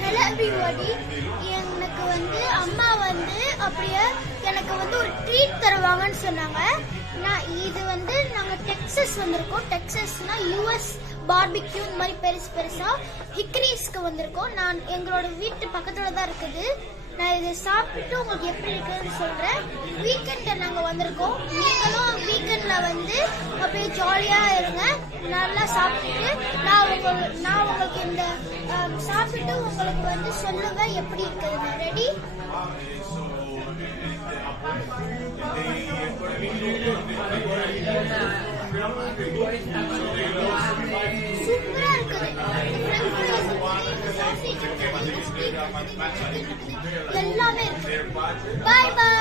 Hello everybody, எனக்கு அம்மா அப்படியே எனக்கு ஒரு ட்ரீட் தருவாங்கன்னு சொன்னாங்க. இது நாங்கள் டெக்ஸஸ் வந்திருக்கோம். டெக்ஸஸ்னா யூஎஸ் பார்பிக்யூ இந்த மாதிரி பெருசு பெருசா ஹிக்ரீஸ்க்கு வந்திருக்கோம். நான் எங்களோட வீட்டு பக்கத்துல தான் இருக்குது. நான் இதை சாப்பிட்டு உங்களுக்கு எப்படி இருக்குன்னு சொல்றேன். வீக்கெண்ட்ல நாங்க வந்திருக்கோம். நீங்களும் வீக்கெண்ட்ல அப்படியே ஜாலியா இருங்க. நல்லா சாப்பிட்டுட்டு நான் உங்களுக்கு இந்த சாப்பிட்டு உங்களுக்கு சொல்லுவேன் எப்படி இருக்குதுன்னு. ரெடி? சூப்பரா இருக்குது. எல்லாமே இருக்கு. பாய் பாய்.